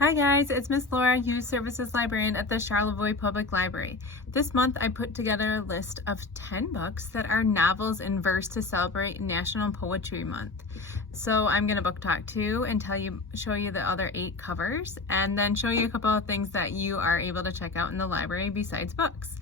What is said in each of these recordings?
Hi guys, it's Miss Laura, Youth Services Librarian at the Charlevoix Public Library. This month I put together a list of 10 books that are novels in verse to celebrate National Poetry Month. So I'm going to book talk 2 and show you the other 8 covers and then show you a couple of things that you are able to check out in the library besides books.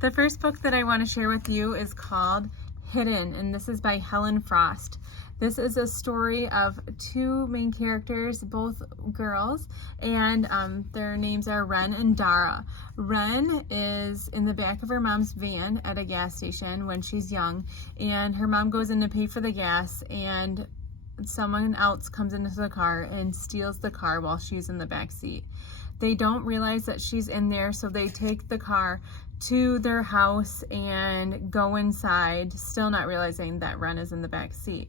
The first book that I want to share with you is called Hidden, and this is by Helen Frost. This is a story of 2 main characters, both girls, and their names are Ren and Dara. Ren is in the back of her mom's van at a gas station when she's young, and her mom goes in to pay for the gas, and someone else comes into the car and steals the car while she's in the back seat. They don't realize that she's in there, so they take the car to their house and go inside, still not realizing that Ren is in the back seat.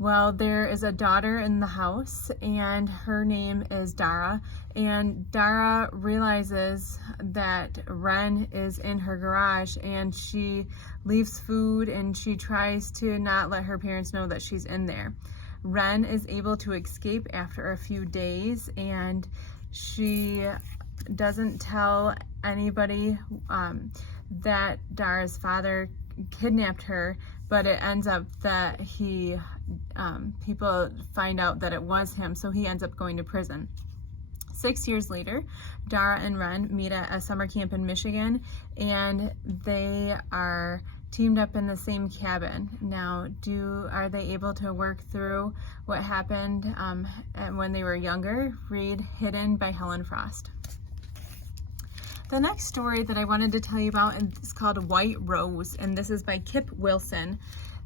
Well, there is a daughter in the house, and her name is Dara, and Dara realizes that Ren is in her garage, and she leaves food, and she tries to not let her parents know that she's in there. Ren is able to escape after a few days, and she doesn't tell anybody that Dara's father kidnapped her, but it ends up that people find out that it was him, so he ends up going to prison. 6 years later, Dara and Ren meet at a summer camp in Michigan, and they are teamed up in the same cabin. Now, are they able to work through what happened when they were younger? Read Hidden by Helen Frost. The next story that I wanted to tell you about is called White Rose, and this is by Kip Wilson.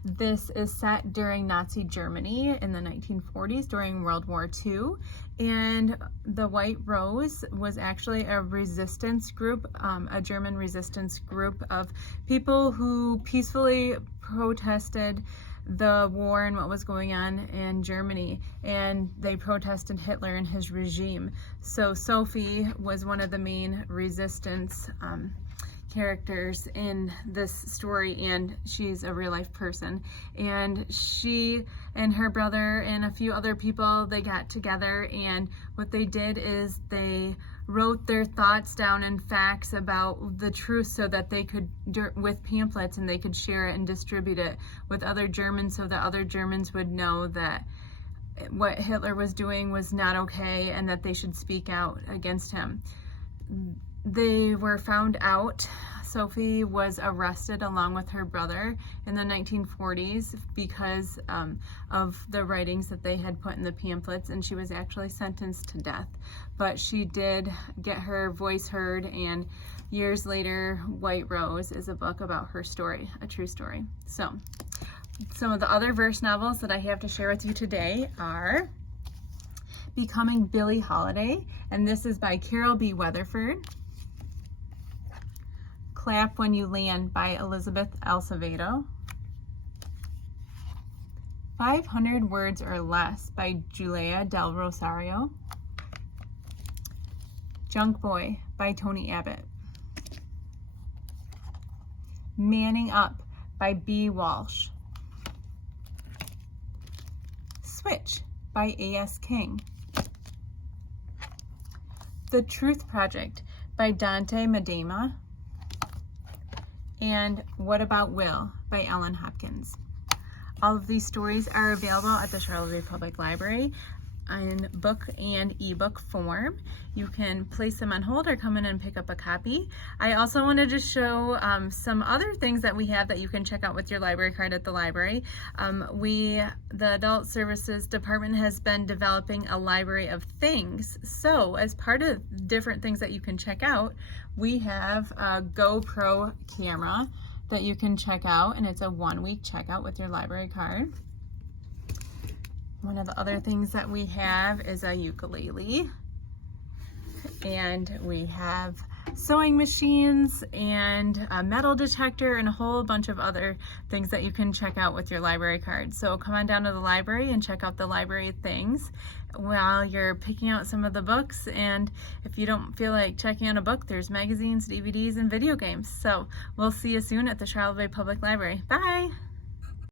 This is set during Nazi Germany in the 1940s during World War II, and the White Rose was actually a resistance group, a German resistance group of people who peacefully protested the war and what was going on in Germany, and they protested Hitler and his regime. So Sophie was one of the main resistance characters in this story, and she's a real-life person, and she and her brother and a few other people, they got together, and what they did is they wrote their thoughts down and facts about the truth so that they could, with pamphlets, and they could share it and distribute it with other Germans so that other Germans would know that what Hitler was doing was not okay and that they should speak out against him. They were found out. Sophie was arrested along with her brother in the 1940s because of the writings that they had put in the pamphlets, and she was actually sentenced to death. But she did get her voice heard, and years later, White Rose is a book about her story, a true story. So, some of the other verse novels that I have to share with you today are Becoming Billie Holiday, and this is by Carol B. Weatherford. Clap When You Land by Elizabeth Acevedo. 500 Words or Less by Julia Del Rosario. Junk Boy by Tony Abbott. Manning Up by B. Walsh. Switch by A.S. King. The Truth Project by Dante Madema. And What About Will by Ellen Hopkins. All of these stories are available at the Charlevoix Public Library in book and ebook form. You can place them on hold or come in and pick up a copy. I also wanted to show some other things that we have that you can check out with your library card at the library. The Adult Services Department has been developing a library of things. So as part of different things that you can check out, we have a GoPro camera that you can check out, and it's a 1-week checkout with your library card. One of the other things that we have is a ukulele, and we have sewing machines and a metal detector and a whole bunch of other things that you can check out with your library card. So come on down to the library and check out the library things while you're picking out some of the books, and if you don't feel like checking out a book, there's magazines, DVDs, and video games. So we'll see you soon at the Charlevoix Public Library. Bye!